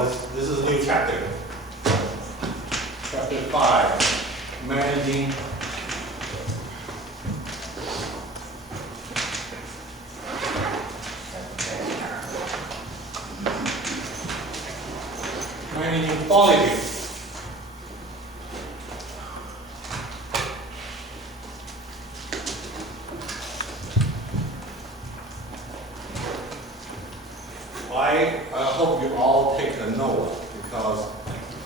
all, this is a new chapter. Chapter 5, managing quality. I hope you all take a note because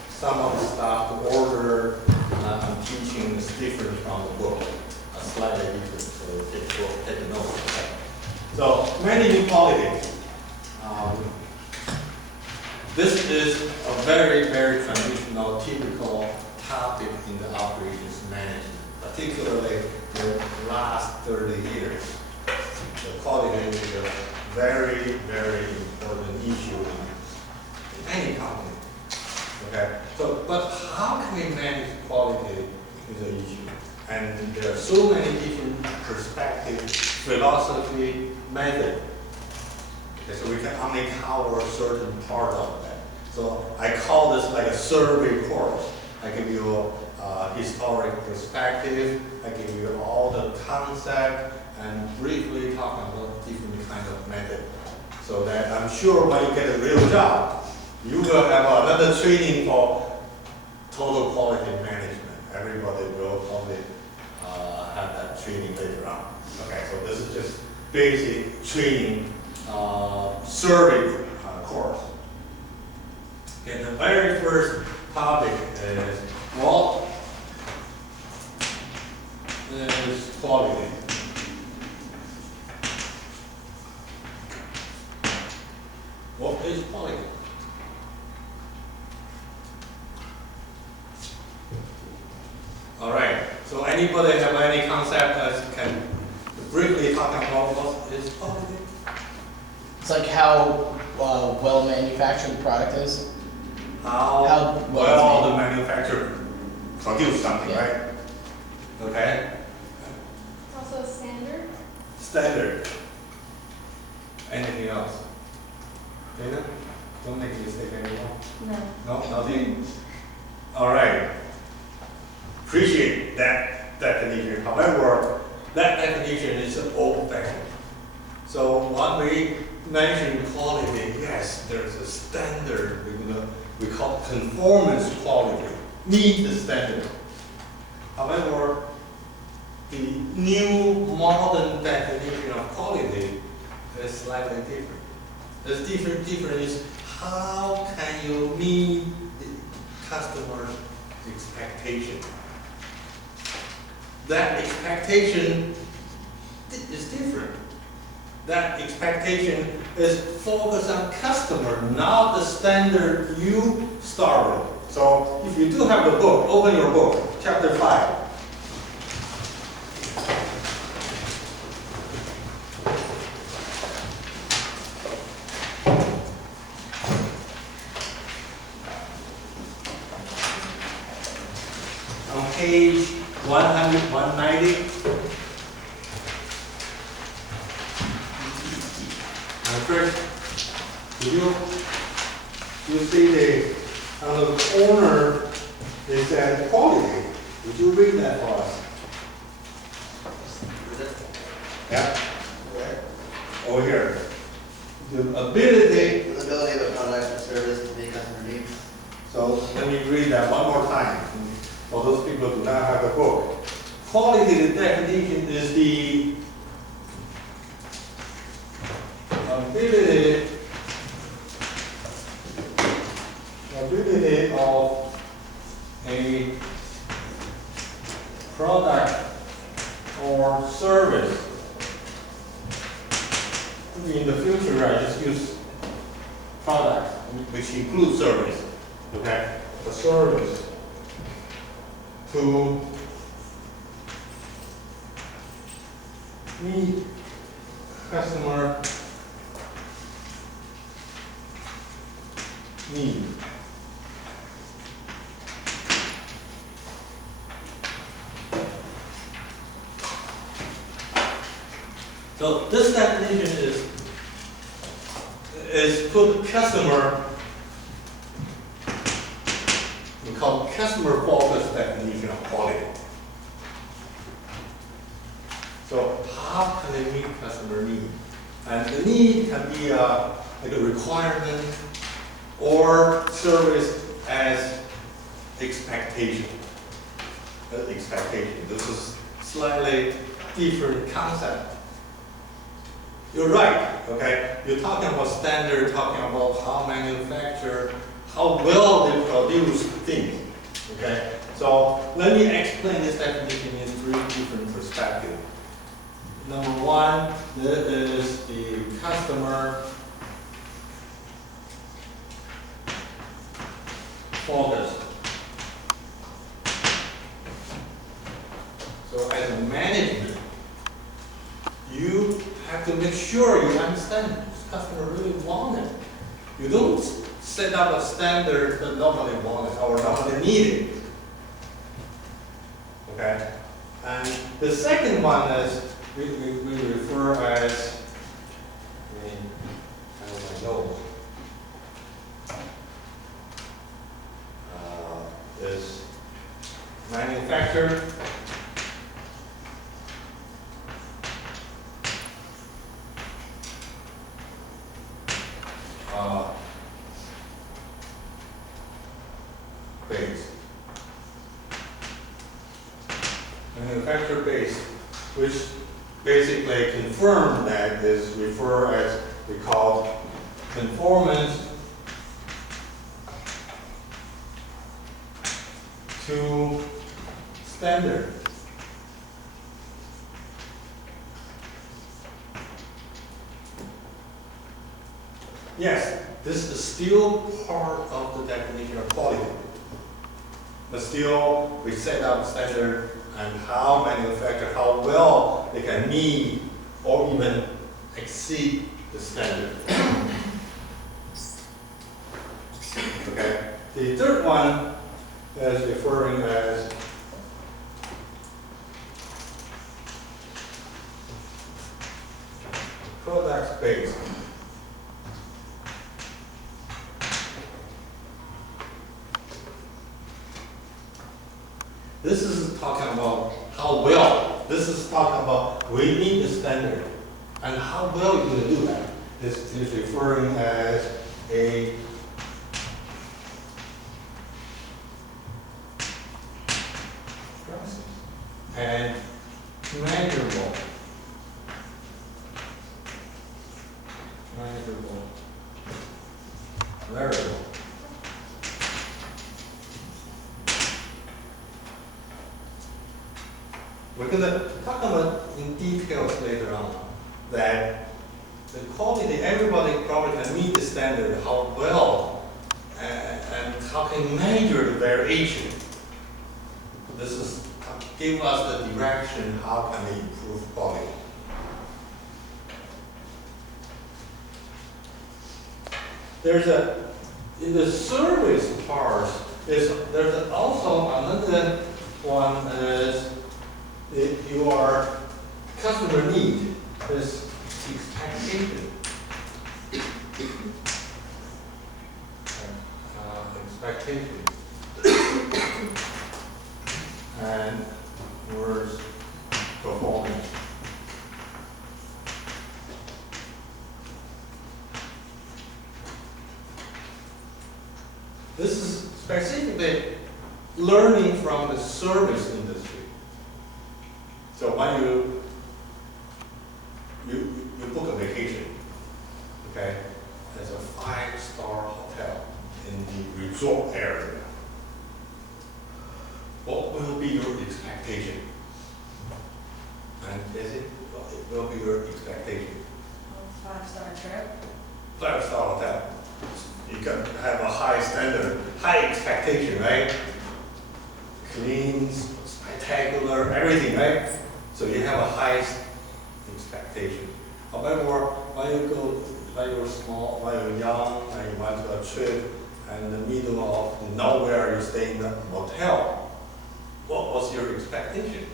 some of the stuff, the order I'm teaching is different from the book, slightly different. So take a note. Okay. So managing quality. This is a very, very traditional, typical topic in the operations management, particularly the last 30 years. The quality is a very, very important issue in any company. Okay, so but how can we manage quality is an issue, and there are so many different perspectives, philosophy, method. Okay, so we can only cover a certain part of that. So I call this like a survey course. I give you a historic perspective. I give you all the concept and briefly talk about different kind of method. So that I'm sure when you get a real job, you will have another training for total quality management. Everybody will probably have that training later on. Okay, so this is just basic training survey course. Okay, the very first topic is what is quality? What is quality? All right. So anybody have any concept that can briefly talk about what is quality? It's like how well manufactured the product is. How well the manufacturer produce something, Yeah. right? Okay. It's also a standard. Standard. Anything else? Dana? Don't make a mistake anymore. No. No, nothing. All right. Appreciate that definition. However, that definition is old-fashioned. So when we mention quality, yes, there's a standard. We call conformance quality. Meet the standard. However, the new modern definition of quality is slightly different. The different is how can you meet the customer's expectation? That expectation is different. That expectation is focused on customer, not the standard you start with. So if you do have the book, open your book, chapter 5. On page 190. First, you see on the corner it says quality. Would you read that for us? Yeah. Where? Over here. The ability. The ability of a product or service to meet customer needs. So let me read that one more time for those people who do not have the book. Quality, the definition is the ability of a product or service. In the future, I just use product, which includes service. Okay, the service to meet customer need. So this definition is put customer customer-focused definition of quality. So how can they meet customer need? And the need can be like a requirement or service as expectation. Expectation. This is slightly different concept. You're right, okay? You're talking about standard, talking about how manufacture, how well they produce things, okay? So let me explain this definition in 3 different perspectives. Number 1, this is the customer focus. So as a management, you have to make sure you understand this customer really want it. You don't set up a standard that nobody wants or nobody needs it. Okay? And the second one is we refer as, I don't know, is manufacturer base. Manufacturer base, which basically confirm that is referred as we call conformance to standard. Yes, this is still part of the definition of quality. But still, we set up standard and how manufacturer, how well they can meet or even exceed the standard. Okay. The third one is referring as product based. This is talking about how well. This is talking about we meet the standard. And how well you're going to do that. This is referring as a process and measurable. Variable. We're going to talk about in details later on that the quality, everybody probably can meet the standard, how well, and how can measure the variation. This is give us the direction, how can we improve quality. There's in the service part, there's also another one is if your customer need is expectation. Expectation. And words performance. This is specifically learning from the service industry. So when you book a vacation, okay, as a 5-star hotel in the resort area, what will be your expectation? And is it will be your expectation? 5-star trip. 5-star hotel. You can have a high standard, high expectation, right? Clean, spectacular, everything, right? So you have a high expectation. However, when you go, when you're small, when you're young, and you went to a trip, and in the middle of nowhere, you stay in a motel, what was your expectation?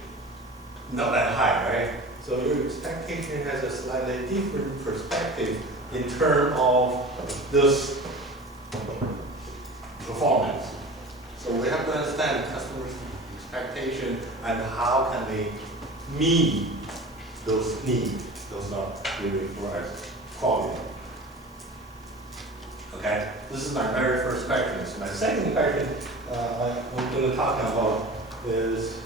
Not that high, right? So your expectation has a slightly different perspective in terms of this performance. So we have to understand understand customers' expectation and how can they meet those needs. Those are we refer as quality. Okay, this is my very first question. So my second question I'm going to talk about is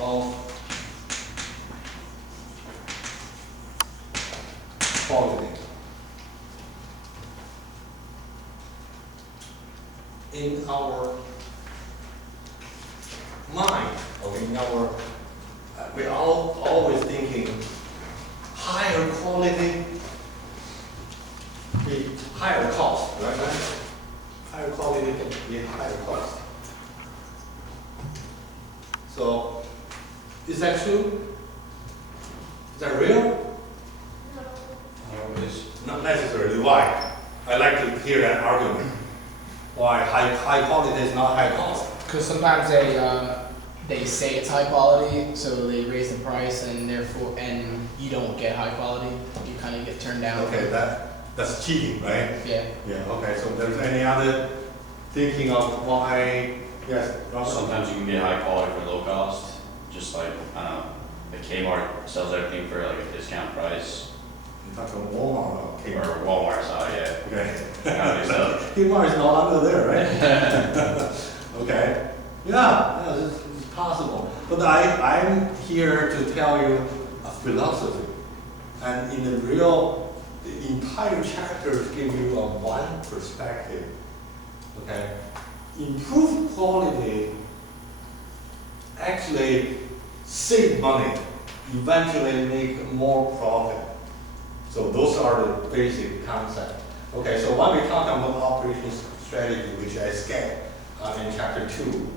of quality. In our mind, or in our, we're always thinking higher quality, be higher cost, right? Higher quality can be higher cost. So, is that true? Is that real? No. Not necessarily. Why? I like to hear that argument. Why high quality is not high cost? Because sometimes they say it's high quality, so they raise the price, and therefore, and you don't get high quality. You kind of get turned down. Okay, that's cheating, right? Yeah. Yeah. Okay. So there's any other thinking of why? Yes. Robert? Sometimes you can get high quality for low cost, just like, I don't know, the Kmart sells everything for like a discount price, You talk about Walmart or or Kmart. Walmart side, yeah, Okay. kind of stuff. Kmart is no longer there, right? Okay. Yeah, this is possible. But I'm here to tell you a philosophy. And in the entire chapter give you a one perspective. Okay? Improved quality actually save money, eventually make more profit. So those are the basic concepts. Okay, so when we talk about operations strategy, which I skipped in chapter 2.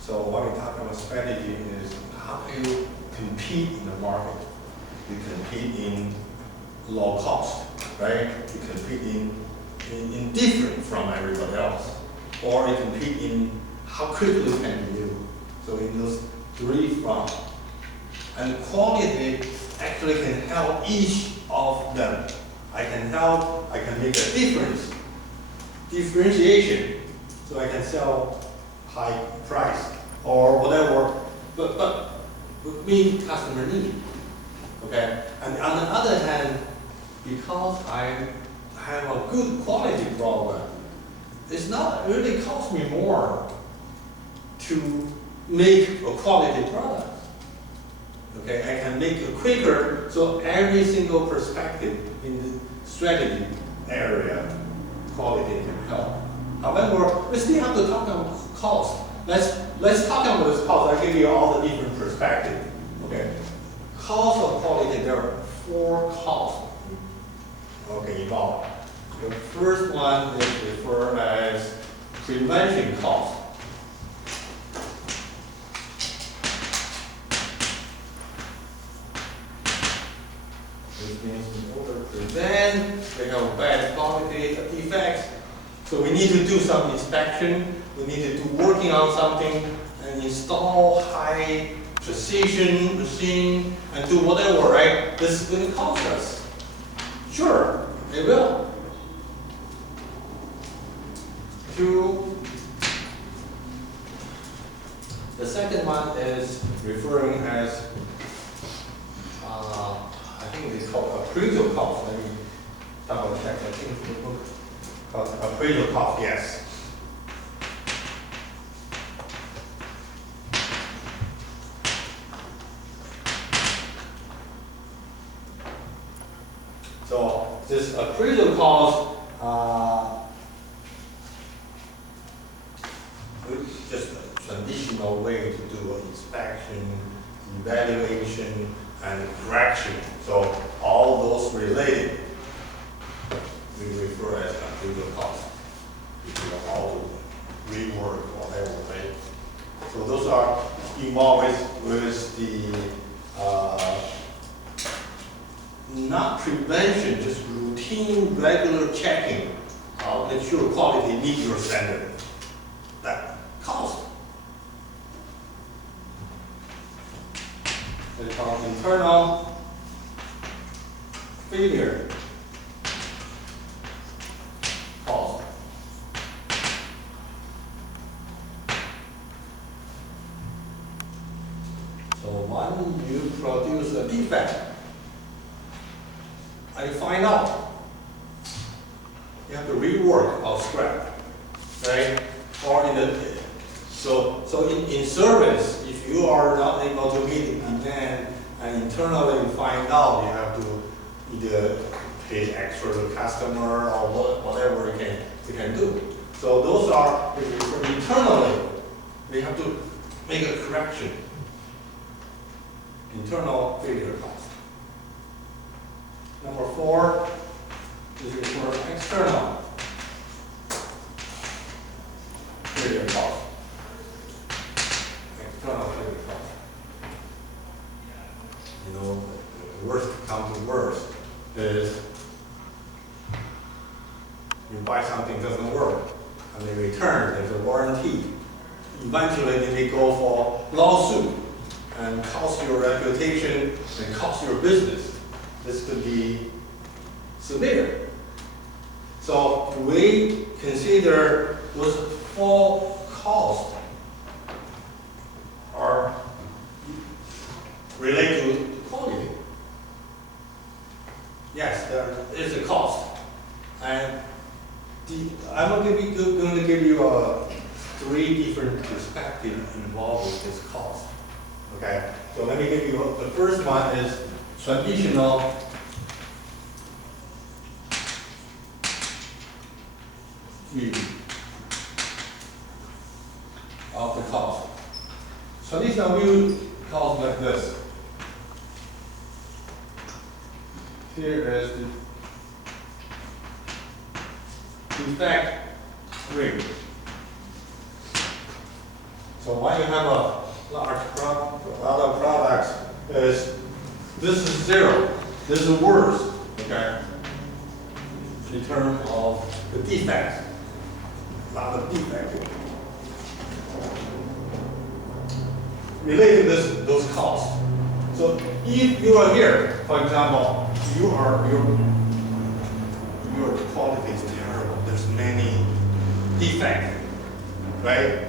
So when we talk about strategy is how do you compete in the market? You compete in low cost, right? You compete in different from everybody else. Or you compete in how quickly can you do. So in those three fronts. And quality actually can help each of them. I can make a difference, differentiation, so I can sell high price or whatever, but meet customer need. Okay? And on the other hand, because I have a good quality product, it's not really cost me more to make a quality product. Okay, I can make it quicker, so every single perspective in the strategy area, quality can help. However, we still have to talk about cost. Let's talk about this cost. I'll give you all the different perspectives. Okay, cost of quality. There are 4 costs. Okay, involved. The first one is referred as prevention cost. Which means in order to prevent we have bad quality effects, so we need to do some inspection, we need to do working on something and install high precision machine and do whatever, right? This is going to cost us. Sure, it will. The second one is referring as I think it's called appraisal cost. Let me double check. I think it's the book called appraisal cost. Yes. So this appraisal cost, it's just a traditional way to do an inspection, evaluation, and correction. So all those related, we refer as appraisal cost. If you have all to rework whatever, right? So those are involved with the not prevention, just routine, regular checking. Make sure quality meets your standard. That cost. internal failure cost. So when you produce a defect, and you find out, you have to rework or scrap, right? Or in service, if you are not able to meet the demand and internally you find out you have to either pay extra to the customer or whatever you can do. So those are internally, we have to make a correction. Internal failure cost. Number 4 is for external failure cost. External failure cost. You know, the worst come to worst is you buy something doesn't work and they return, there's a warranty. Eventually they may go for lawsuit and cost your reputation and cost your business. This could be severe. So we consider those 4 costs are related to quality. Yes, there is a cost. And I'm going to give you 3 different perspectives involved with this cost. Okay, so let me give you, the first one is traditional view of the cost. Traditional view cost like this. Here is the defect rate. So when you have a lot of products, this is 0. This is worse, okay? In terms of the defects, a lot of defects. Related to those costs. So if you are here, for example, your quality is terrible. There's many defects, right?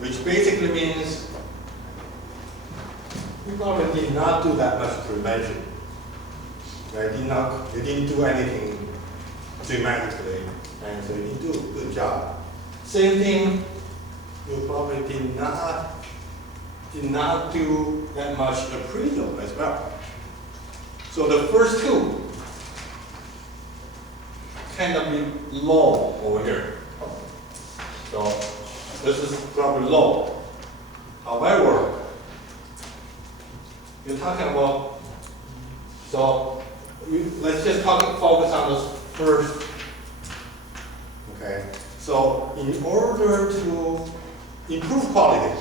Which basically means you probably did not do that much prevention. Right? You didn't do anything dramatically, and so you didn't do a good job. Same thing, you probably did not do that much appraisal as well. So the first 2 kind of be low over here. So this is probably low. However, you're talking about, so let's just focus on this first. Okay, so in order to improve quality,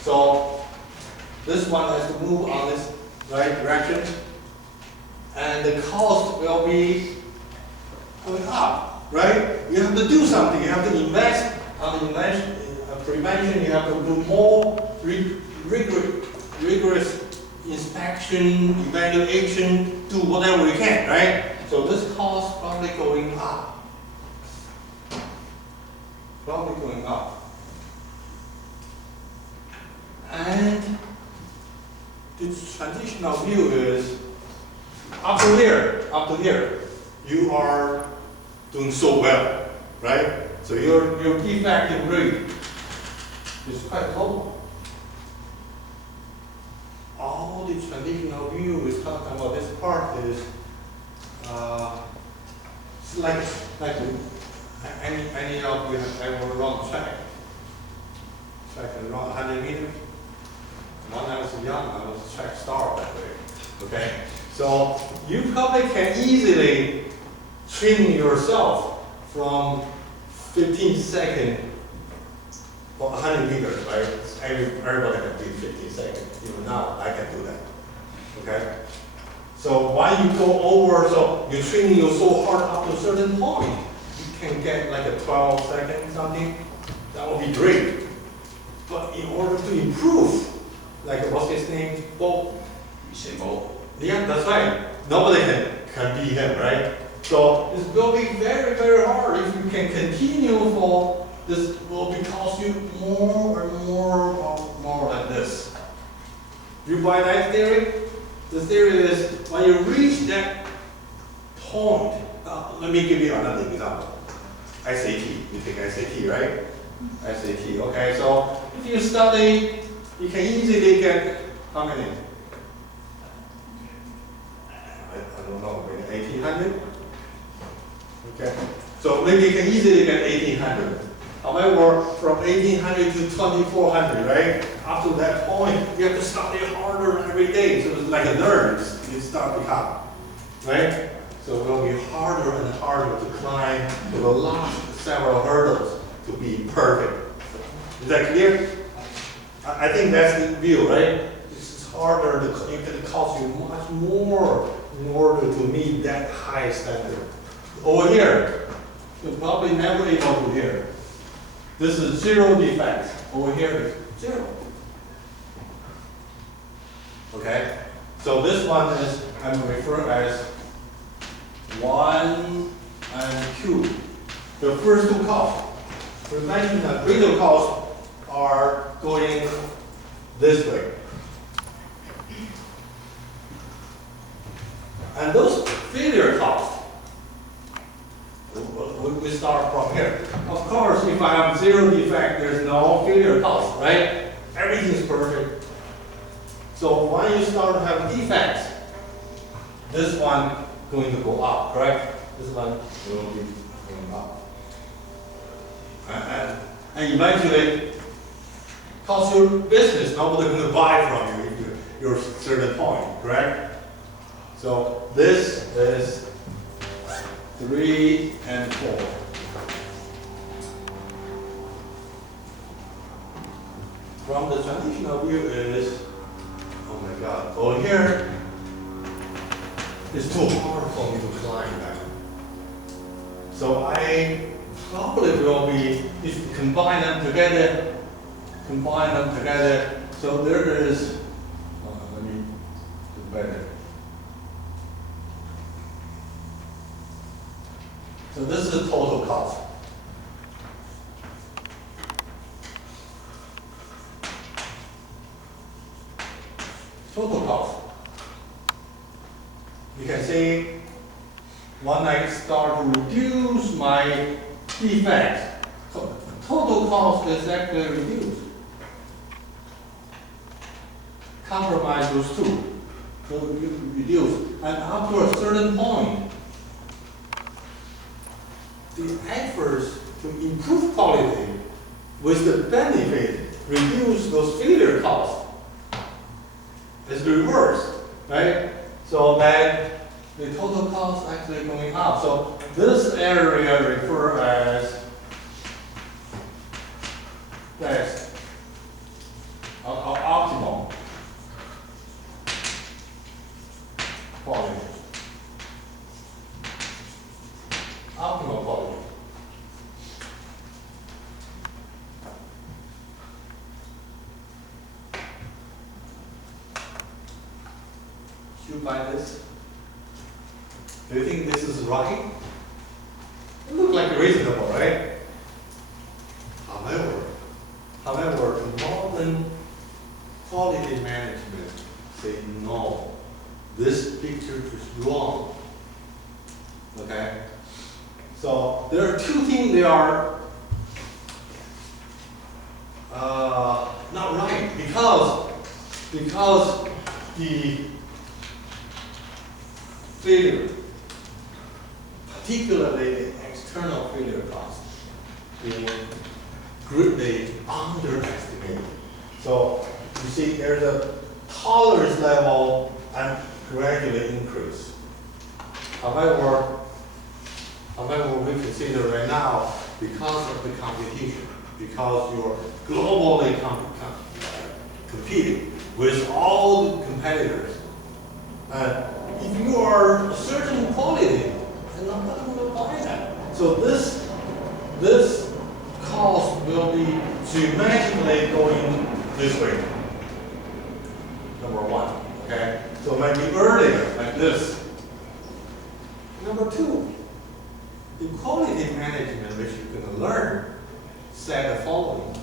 so this one has to move on this right direction, and the cost will be going up, right? You have to do something. You have to invest on prevention. You have to do more rigorous inspection, evaluation, do whatever you can, right? So this cost probably going up. Probably going up. And the traditional view is up to here, you are doing so well, right? So your defective rate is quite low. All the traditional view is talking about this part is like any of you have ever run track and run 100 meters. When I was young, I was a track star that way. Okay, so you probably can easily train yourself from 15 seconds for 100 meters, right? Everybody can do 15 seconds. Even now, I can do that. Okay? So when you go over, so you're training you so hard up to a certain point, you can get like a 12 second something. That would be great. But in order to improve, like what's his name? Bob. You say Volt? Yeah, that's right. Nobody can beat him, right? So it will be very, very hard if you can continue for this will be cost you more and more like this. You buy that theory? The theory is when you reach that point, let me give you another example. SAT, you take SAT, right? SAT, okay, so if you study, you can easily get how many? I don't know, maybe 1800? Okay, so maybe you can easily get 1800. However, from 1800 to 2400, right? Up to that point, you have to study harder every day. So it's like a nerd, you start to become, right? So it will be harder and harder to climb to the last several hurdles to be perfect. Is that clear? I think that's the view, right? It's harder, it can cost you much more in order to meet that high standard. Over here, you're probably never able to hear. This is 0 defects. Over here is 0. Okay? So this one is, I'm referring as 1 and 2. The first two costs. Prevention and brittle costs are going this way. And those failure costs, we start from here. Of course, if I have 0 defect, there's no failure cost, right? Everything is perfect. So when you start to have defects, this one going to go up, correct? This one will be going up. And eventually, cost your business, nobody going to buy from you if you're a certain point, correct? So this is 3 and 4. From the traditional view is, oh my God, over here, it's too hard for me to climb that. So I probably will be, if you combine them together, so there is, let me do better. So this is total cost. Total cost. You can see when I start to reduce my defects, total cost is actually reduced. Compromise those two. So you reduce. And after a certain point, the efforts to improve quality with the benefit reduce those failure costs. It's reversed, right? So that the total cost actually going up. So this area referred as best or optimal quality. Optimal quality. Should you buy this? Do you think this is right? It looks like reasonable, right? However, modern quality management say no. This picture is wrong. Okay? So there are two things they are not right because the failure, particularly the external failure cost, being greatly underestimated. So you see there's a tolerance level and gradually increase. However, we consider right now, because of the competition, because you're globally competing with all the competitors, if you are a certain quality, then nobody will buy that. So this cost will be geometrically going this way. number one, okay? So maybe earlier, like this. Number two, in quality management, which you're going to learn, said the following,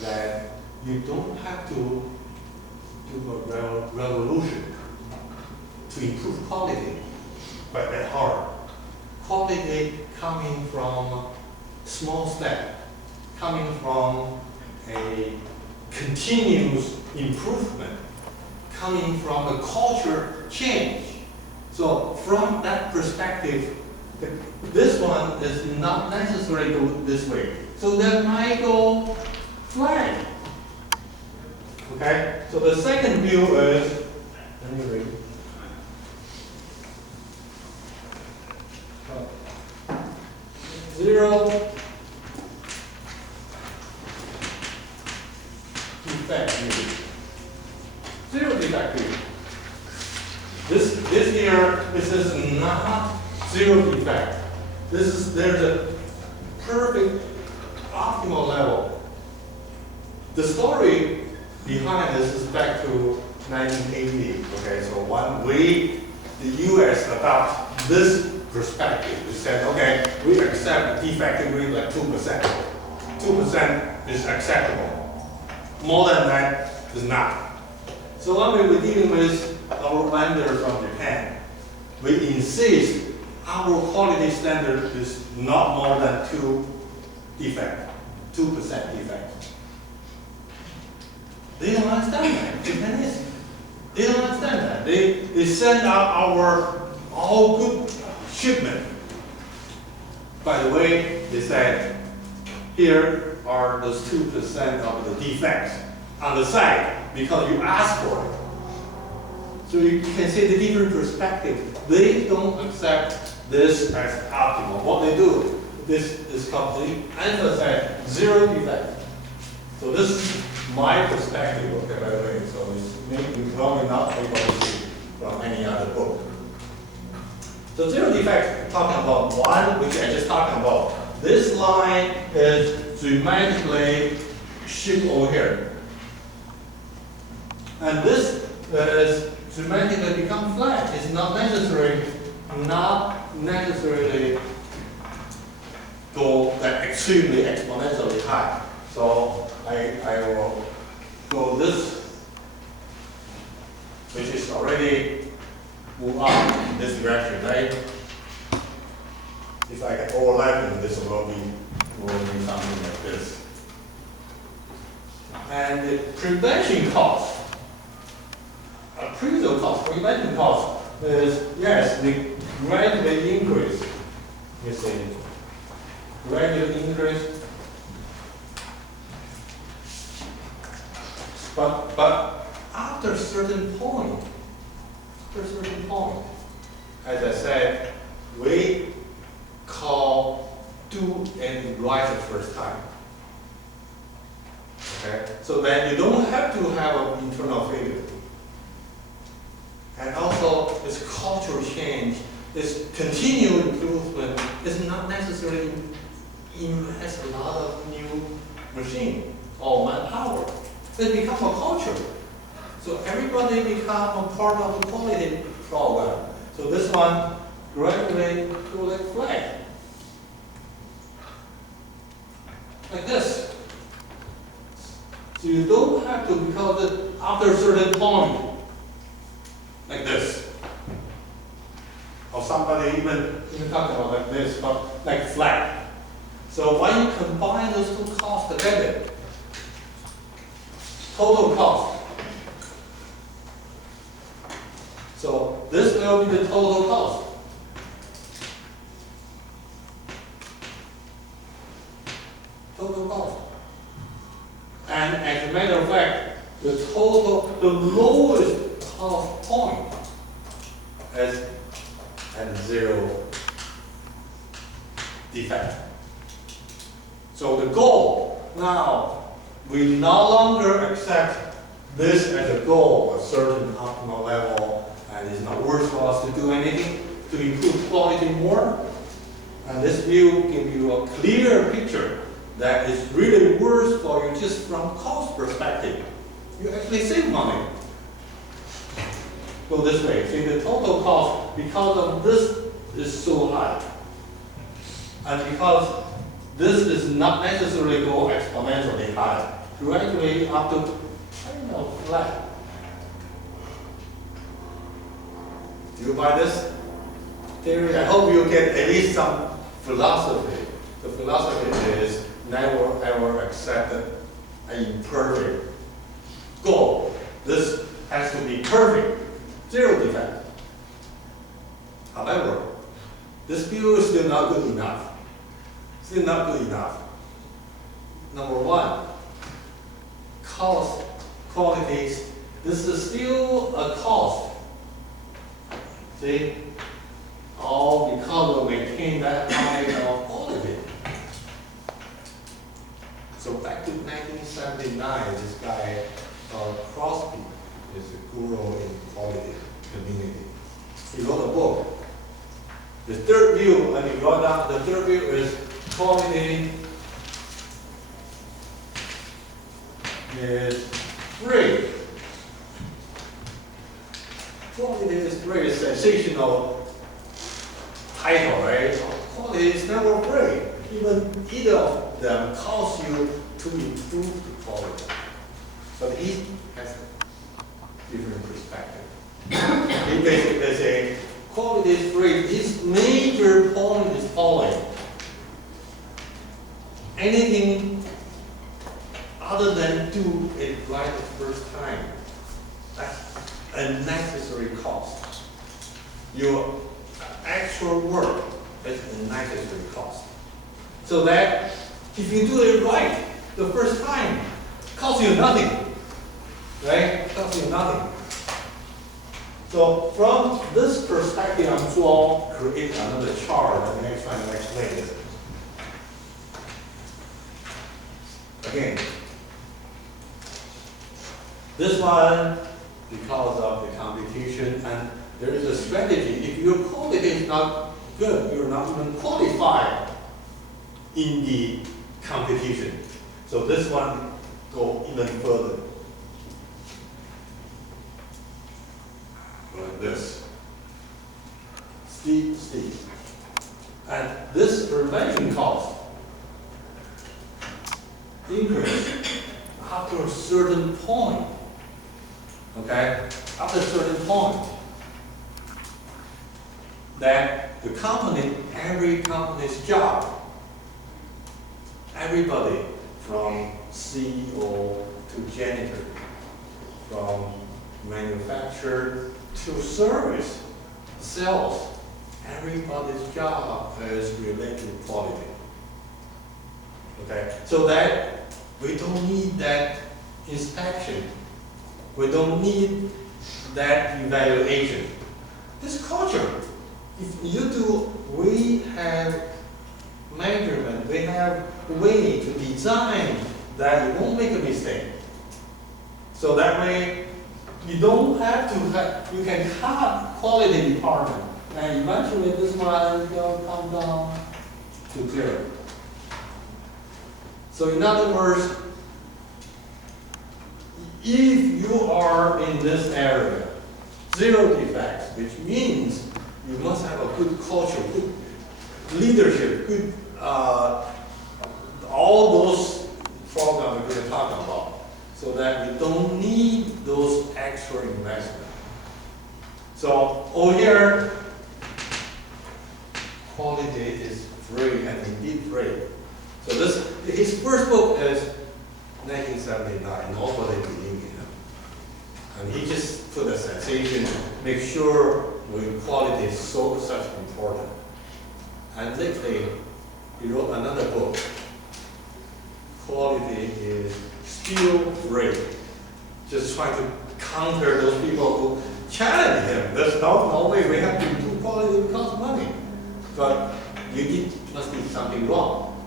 that you don't have to do a revolution to improve quality, but at heart. Quality coming from small step, coming from a continuous improvement, coming from a culture change. So from that perspective, this one is not necessarily go this way. So that might go flat. Okay? So the second view is, let me read. Zero defect view. Zero defect view. This here, this is not zero defect. There's a perfect optimal level. The story behind this is back to 1980. Okay, so when the US adopt this perspective, we said, okay, we accept defective rate like 2%. 2% is acceptable. More than that is not. So when we were dealing with our vendor from Japan, we insist our quality standard is not more than 2% defect. They don't understand that. Japanese, they don't understand that. They send out our all good shipment. By the way, they said, here are those 2% of the defects on the side because you asked for it. So you can see the different perspective. They don't accept this as optimal. What they do, this is complete emphasize zero defect. So this is my perspective, okay, by the way. So it's maybe probably not able to see from any other book. So zero defect, talking about one, which I just talking about. This line is dramatically shift over here. And this is dramatically become flat. It's not necessarily go that extremely exponentially high. So I will go this, which is already move up in this direction, right? If I can overlap it, this will be something like this. And the prevention cost. Prevention cost is, yes, the gradually increase. You see, gradually increase. But after a certain point, as I said, we call do and right the first time. Okay? So then you don't have to have an internal failure. And also, this cultural change, this continued improvement is not necessarily invest a lot of new machine or manpower. It becomes a culture. So everybody become a part of the quality program. So this one gradually go like flat. Like this. So you don't have to, because after a certain point, like this. Or somebody even talking about like this, but like flat. So when you combine those two costs together, total cost. So this will be the total cost. Total cost. And as a matter of fact, the lowest cost point is at zero defect. So the goal now, we no longer accept this as a goal, a certain optimal level, and it's not worth for us to do anything to improve quality more. And this view gives you a clear picture that is really worth for you just from cost perspective. You actually save money. go this way. See, the total cost, because of this is so high. And because this is not necessarily go exponentially high, gradually up to, flat. Do you buy this theory? I hope you get at least some philosophy. The philosophy is never ever accept an imperfect goal. This has to be perfect, zero defect. However, this view is still not good enough. Still not good enough. Number one, cost, qualities. This is still a cost. See? All because of maintaining that high of quality. So back to 1979, this guy, Crosby, is a guru in quality community. He wrote a book. The third view, when you wrote down, the third view is quality is free. Quality is free, is sensational title, right? Quality is never free. Even either of them cause you to improve the quality. But he has a different perspective. He basically saying quality is free. His major point is following. Anything other than do it right the first time, that's a necessary cost. Your actual work is a necessary cost. So that if you do it right the first time, costs you nothing, right? Costs you nothing. So from this perspective, I'm going to create another chart that next time I explain this. Again, this one, because of the competition, and there is a strategy. If your quality is not good, you're not even qualified in the competition. So this one go even further. Like this. Steep. And this prevention cost increase after a certain point. Okay? After a certain point, that the company, every company's job, everybody from CEO to janitor, from manufacturer to service, sales, everybody's job is related to quality. Okay, so that we don't need that inspection. We don't need that evaluation. This culture, if you do, we have measurement, we have way to design that you won't make a mistake. So that way, you don't have to have, you can cut quality department, and eventually this one will come down to zero. So in other words, if you are in this area, zero defects, which means you must have a good culture, good leadership, good all those programs we're going to talk about, so that we don't need those extra investment. So over here, quality is free and indeed free. So this, his first book is 1979. Nobody believed in him, and he just put a sensation, make sure quality is such important. And lately, he wrote another book. Quality is still free. Just trying to counter those people who challenge him. There's no way we have to do quality because money. But you must do something wrong.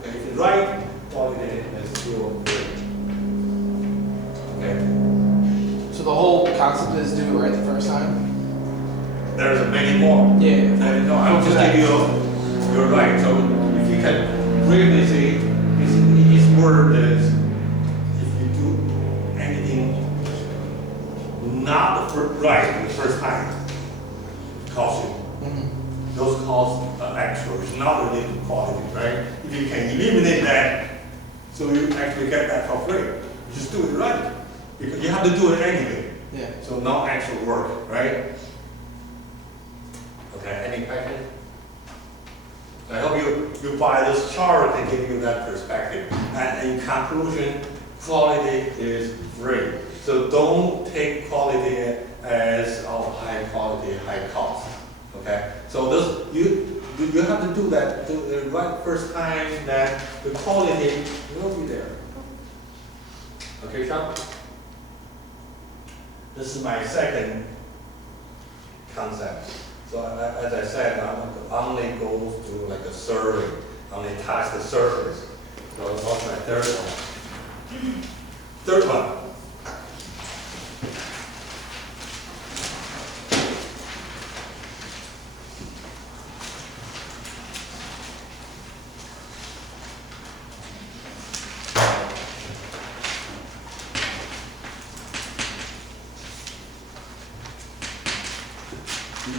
Okay, if it's right, quality is still free. Okay. So the whole concept is do it right the first time? There's many more. Yeah. No, I'll just give you, you're right. So if you can really see, his word is, if you do anything not right the first time cost you. Those costs are extra, it's not related to quality, right? If you can eliminate that, so you actually get that for free. You just do it right, because you have to do it anyway. Yeah. So no actual work, right? Okay, any questions? I hope you buy this chart and give you that perspective. And in conclusion, quality is free. So don't take quality as high quality, high cost. Okay? So this you have to do that the right first time, that the quality will be there. Okay, Sean? This is my second concept. So as I said, I'm only go to like a survey, only touch the surface. So what's my third one? Third one.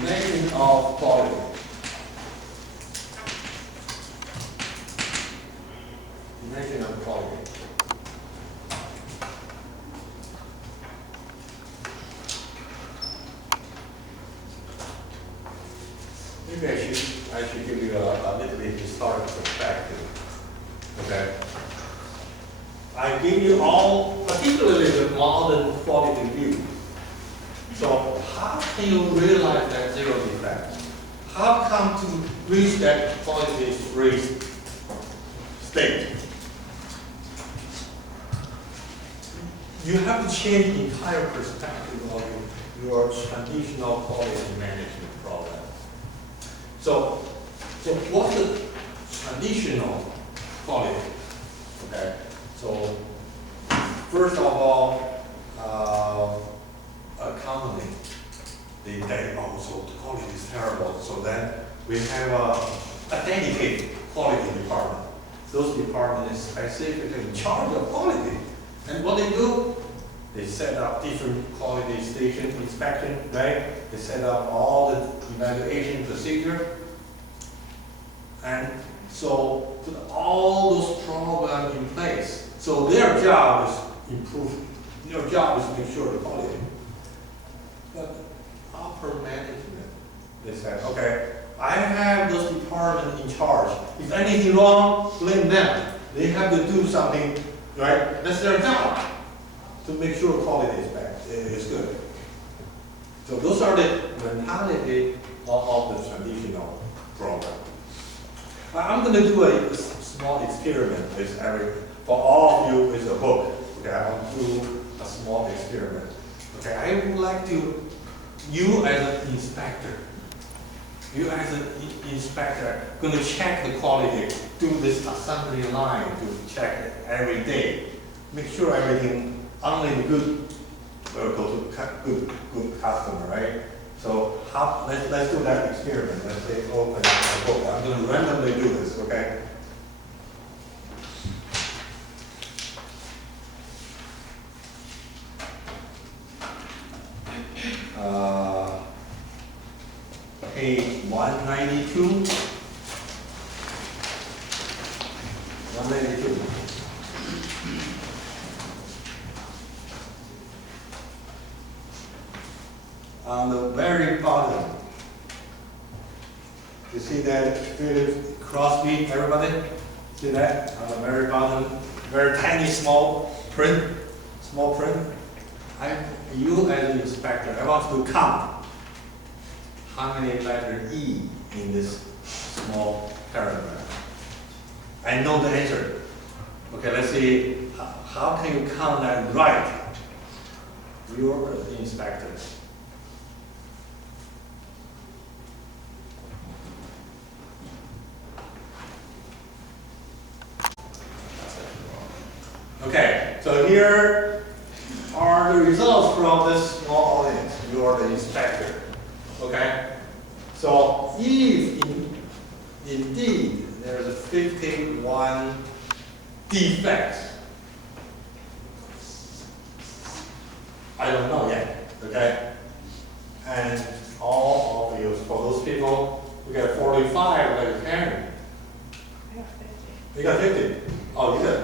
Measuring of quality. Measuring of quality. Maybe I should give you a little bit historical perspective. Okay. I give you all, particularly the modern quality view. So how can you realize that zero defect? How come to reach that quality free state? You have to change the entire perspective of your traditional quality management problem. So what's the traditional quality? Okay. So first of all, a company, they also quality is terrible. So then we have a dedicated quality department. Those departments is specifically in charge of quality. And what they do, they set up different quality station inspection, right? They set up all the evaluation procedure. And so put all those programs in place. So their job is improve, their job is to make sure the quality. But upper management, they said, okay, I have those departments in charge. If anything wrong, blame them. They have to do something, right? That's their job, to make sure quality is good. So those are the mentality of the traditional program. I'm going to do a small experiment with for all of you with a book. Okay, I'll do a small experiment. Okay, I would like to, you as an inspector, going to check the quality, do this assembly line to check it every day. Make sure everything, only the good will go to good customer, right? So let's do that experiment. Let's say open the book. I'm going to randomly do this, okay? Page 192. 192. On the very bottom, you see that Philip Crosby, everybody? See that? On the very bottom, very tiny small print. You as an inspector, I want to count how many letters E in this small paragraph. I know the answer. Okay, let's see, how can you count that right? You're the inspector. Okay, so here are the results from this small audience. You are the inspector. Okay? So if indeed there's a 51 defects, I don't know yet. Okay? and all of you, for those people, we got 45 like Karen. I got 50. You got 50. Oh, you got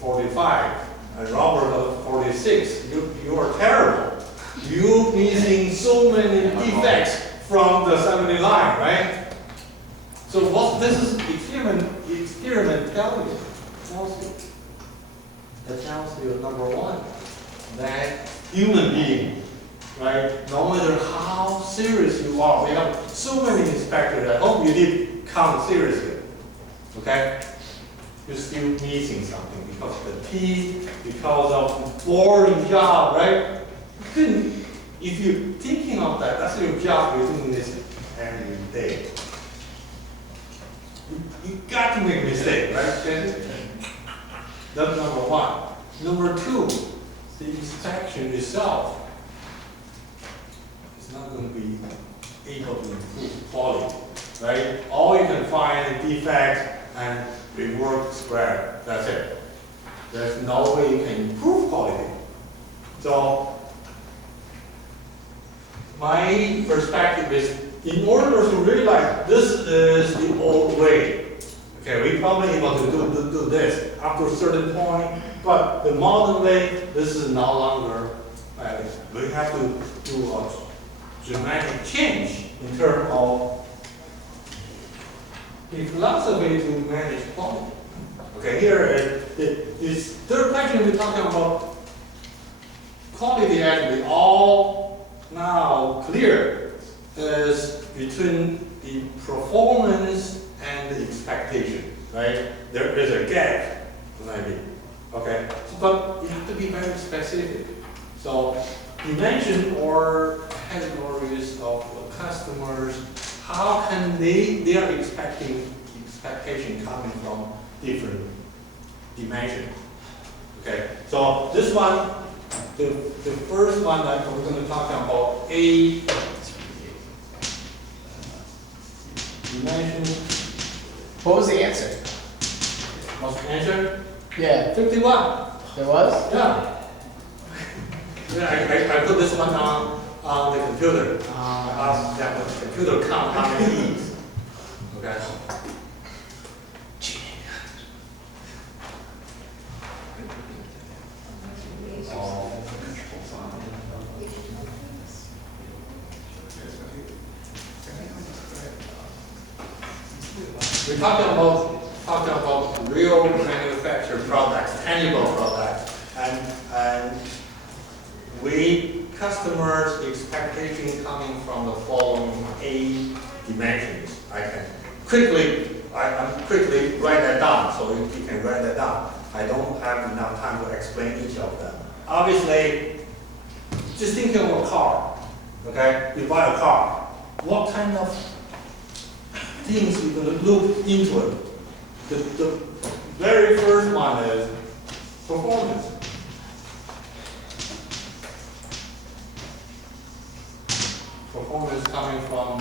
45. And Robert got 46. You are terrible. You missing so many defects from the assembly line, right? So what this is experiment tells you? It tells you number one, that human being, right? No matter how serious you are, we have so many inspectors. I hope you did count seriously. Okay? You're still missing something because of the teeth, because of boring job, right? You couldn't, if you're thinking of that, that's your job, you're doing this every day. You got to make a mistake, right, Jen? That's number one. Number two, the inspection itself is not going to be able to improve quality, right? All you can find is defects and rework square. That's it. There's no way you can improve quality. So my perspective is, in order to realize this is the old way, okay, we probably able to do this up to a certain point, but the modern way, this is no longer valid. We have to do a dramatic change in terms of the philosophy to manage quality. Okay, here this third question we're talking about quality actually all now clear is between the performance and the expectation, right? There is a gap, maybe. Okay, so, but you have to be very specific. So dimension or categories of customers, how can they are expectation coming from different dimension. Okay, so this one, the first one that we're going to talk about A dimension. What was the answer? What's the answer? Yeah, 51. there was? Yeah. Yeah, I put this one on the computer. I asked that the computer count how many E's. Okay. We're talking about real manufactured products, tangible products, and we customers' expectation coming from the following 8 dimensions. I'm quickly write that down so you can write that down. I don't have enough time to explain each of them. Obviously, just think of a car. Okay, you buy a car. What kind of things you're going to look into it? The very first one is performance. Performance coming from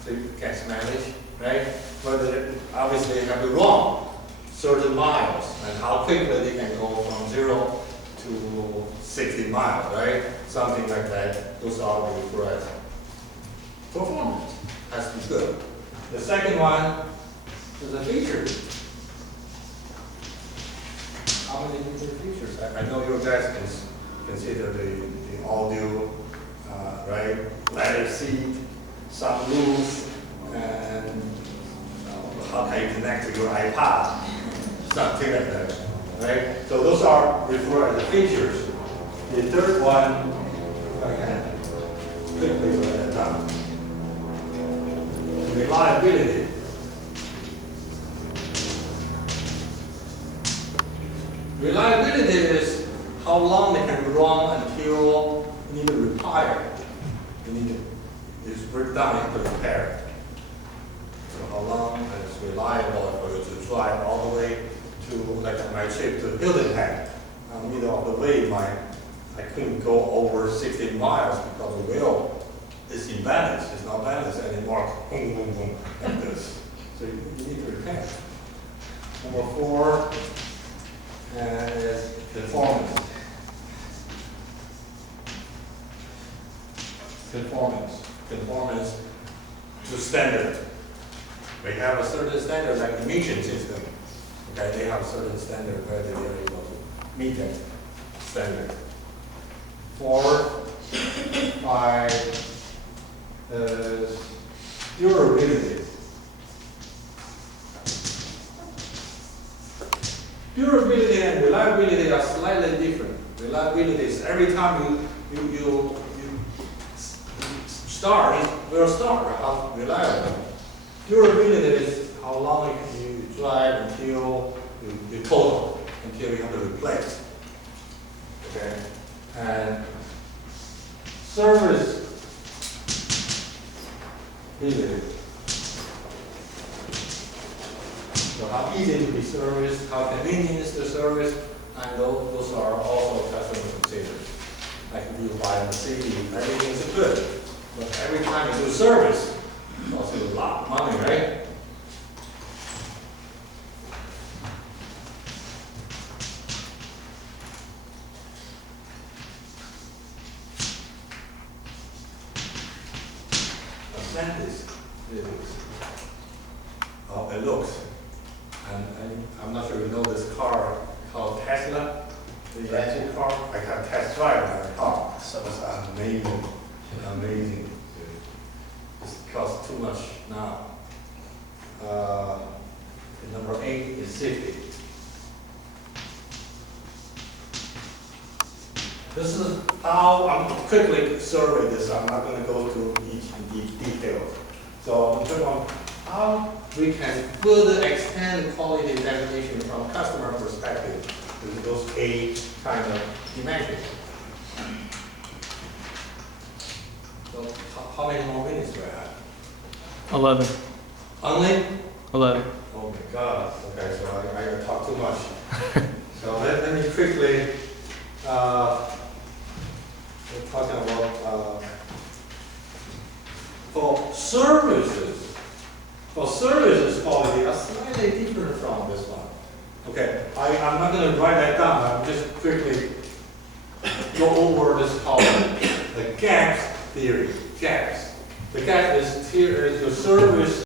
say gas mileage, right? But obviously you have to run certain miles and how quickly they can go from 0 to 60 miles, right? Something like that. Those are the correct. Performance has to be good. The second one is the features. How many different features? I know you guys can consider the audio, right? Leather seat, sunroof, and how can you connect to your iPod? Something like that, right? So those are referred as the features. The third one, okay, quickly write that down. Reliability. Reliability is how long they can run until you need to repair. You need to, it's break down, you have to repair. So how long is reliable for you to drive all the way to, like my trip to Hilton Head. Middle of the way, I couldn't go over 60 miles because the wheel is imbalanced. It's not balanced anymore. Boom, boom, boom, like this. So you need to repair. Number 4 is performance. standard. They have a certain standard, like emission system. Okay, they have a certain standard where they are able to meet that standard. 4, 5 is durability. Durability and reliability are slightly different. Reliability is every time you start, it will start how reliable. Durability is how long you drive until you total, until you have to replace. Okay, and service ability. So how easy to be serviced, how convenient is the service, and those are also customers considered. Like if you buy a CD, everything is good, but every time you do service, it's also a lot of money, right? Atlantis is how it looks. And I'm not sure you know this car called Tesla, the electric car. I can test drive that car. So it's amazing, amazing. It costs too much now. Number 8 is safety. This is how I'm quickly survey this. I'm not going to go through each detail. So I'm talking about how we can further extend quality definition from customer perspective to those 8 kind of dimensions. So how many more minutes do I have? 11. Only? 11. Oh my God. Okay, so I talk too much. So let me quickly we're talking about for services. For services quality are slightly different from this one. Okay, I'm not going to write that down. I'm just quickly go over this called the gaps theory. Gaps. The gap is here is your service